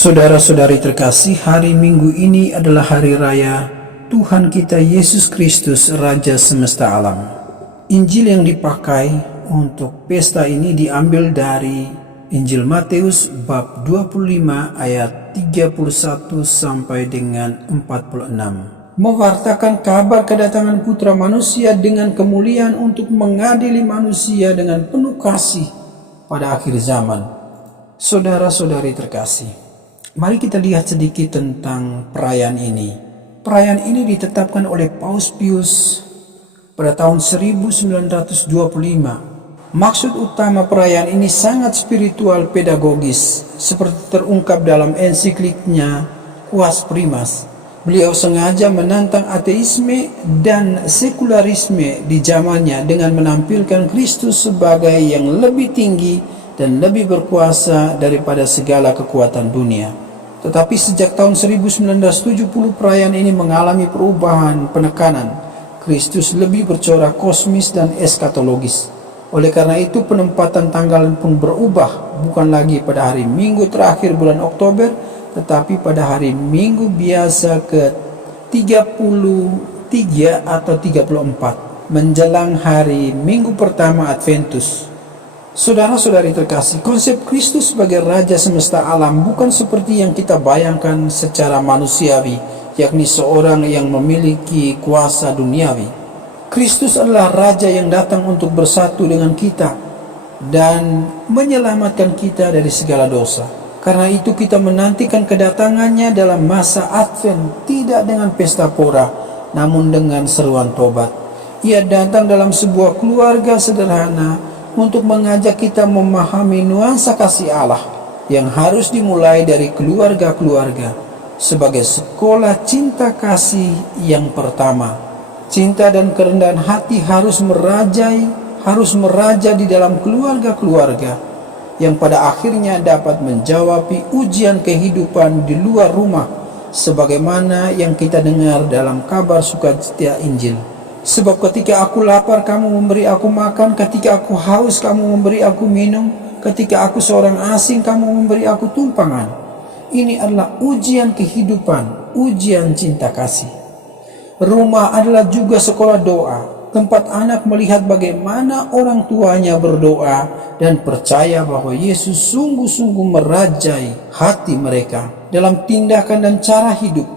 Saudara-saudari terkasih, hari Minggu ini adalah hari raya Tuhan kita Yesus Kristus, Raja Semesta Alam. Injil yang dipakai untuk pesta ini diambil dari Injil Matius bab 25 ayat 31 sampai dengan 46. Mewartakan kabar kedatangan Putra Manusia dengan kemuliaan untuk mengadili manusia dengan penuh kasih pada akhir zaman. Saudara-saudari terkasih, mari kita lihat sedikit tentang perayaan ini. Perayaan ini ditetapkan oleh Paus Pius pada tahun 1925. Maksud utama perayaan ini sangat spiritual pedagogis, seperti terungkap dalam ensikliknya Quas Primas. Beliau sengaja menantang ateisme dan sekularisme di zamannya dengan menampilkan Kristus sebagai yang lebih tinggi dan lebih berkuasa daripada segala kekuatan dunia. Tetapi sejak tahun 1970 perayaan ini mengalami perubahan penekanan. Kristus lebih bercorak kosmis dan eskatologis. Oleh karena itu penempatan tanggal pun berubah, bukan lagi pada hari Minggu terakhir bulan Oktober, tetapi pada hari Minggu biasa ke-33 atau 34 menjelang hari Minggu pertama Adventus. Saudara-saudari terkasih, konsep Kristus sebagai Raja Semesta Alam bukan seperti yang kita bayangkan secara manusiawi, yakni seorang yang memiliki kuasa duniawi. Kristus adalah Raja yang datang untuk bersatu dengan kita dan menyelamatkan kita dari segala dosa. Karena itu kita menantikan kedatangannya dalam masa Advent, tidak dengan pesta pora, namun dengan seruan tobat. Ia datang dalam sebuah keluarga sederhana untuk mengajak kita memahami nuansa kasih Allah yang harus dimulai dari keluarga-keluarga sebagai sekolah cinta kasih yang pertama. Cinta dan kerendahan hati harus meraja di dalam keluarga-keluarga yang pada akhirnya dapat menjawab ujian kehidupan di luar rumah, sebagaimana yang kita dengar dalam kabar sukacita Injil. Sebab ketika aku lapar, kamu memberi aku makan. Ketika aku haus, kamu memberi aku minum. Ketika aku seorang asing, kamu memberi aku tumpangan. Ini adalah ujian kehidupan, ujian cinta kasih. Rumah adalah juga sekolah doa, tempat anak melihat bagaimana orang tuanya berdoa dan percaya bahwa Yesus sungguh-sungguh merajai hati mereka dalam tindakan dan cara hidup.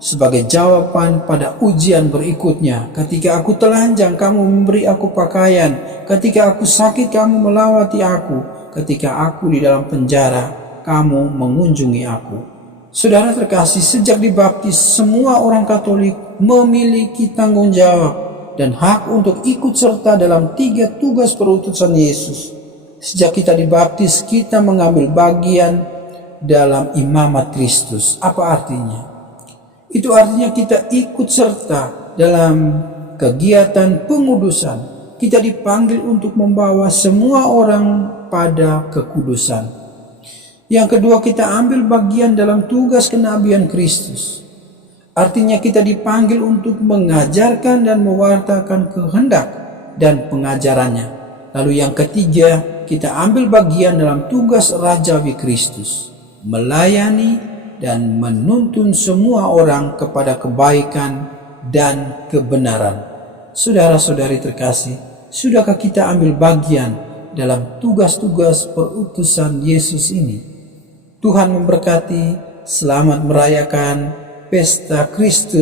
Sebagai jawaban pada ujian berikutnya, ketika aku telanjang, kamu memberi aku pakaian. Ketika aku sakit, kamu melawati aku. Ketika aku di dalam penjara, kamu mengunjungi aku. Saudara terkasih, sejak dibaptis, semua orang Katolik memiliki tanggung jawab dan hak untuk ikut serta dalam 3 tugas perutusan Yesus. Sejak kita dibaptis, kita mengambil bagian dalam imamat Kristus. Apa artinya? Itu artinya kita ikut serta dalam kegiatan pengudusan. Kita dipanggil untuk membawa semua orang pada kekudusan. Yang kedua, kita ambil bagian dalam tugas kenabian Kristus. Artinya kita dipanggil untuk mengajarkan dan mewartakan kehendak dan pengajarannya. Lalu yang ketiga, kita ambil bagian dalam tugas Rajawi Kristus, melayani dan menuntun semua orang kepada kebaikan dan kebenaran. Saudara-saudari terkasih, sudahkah kita ambil bagian dalam tugas-tugas perutusan Yesus ini? Tuhan memberkati. Selamat merayakan pesta Kristus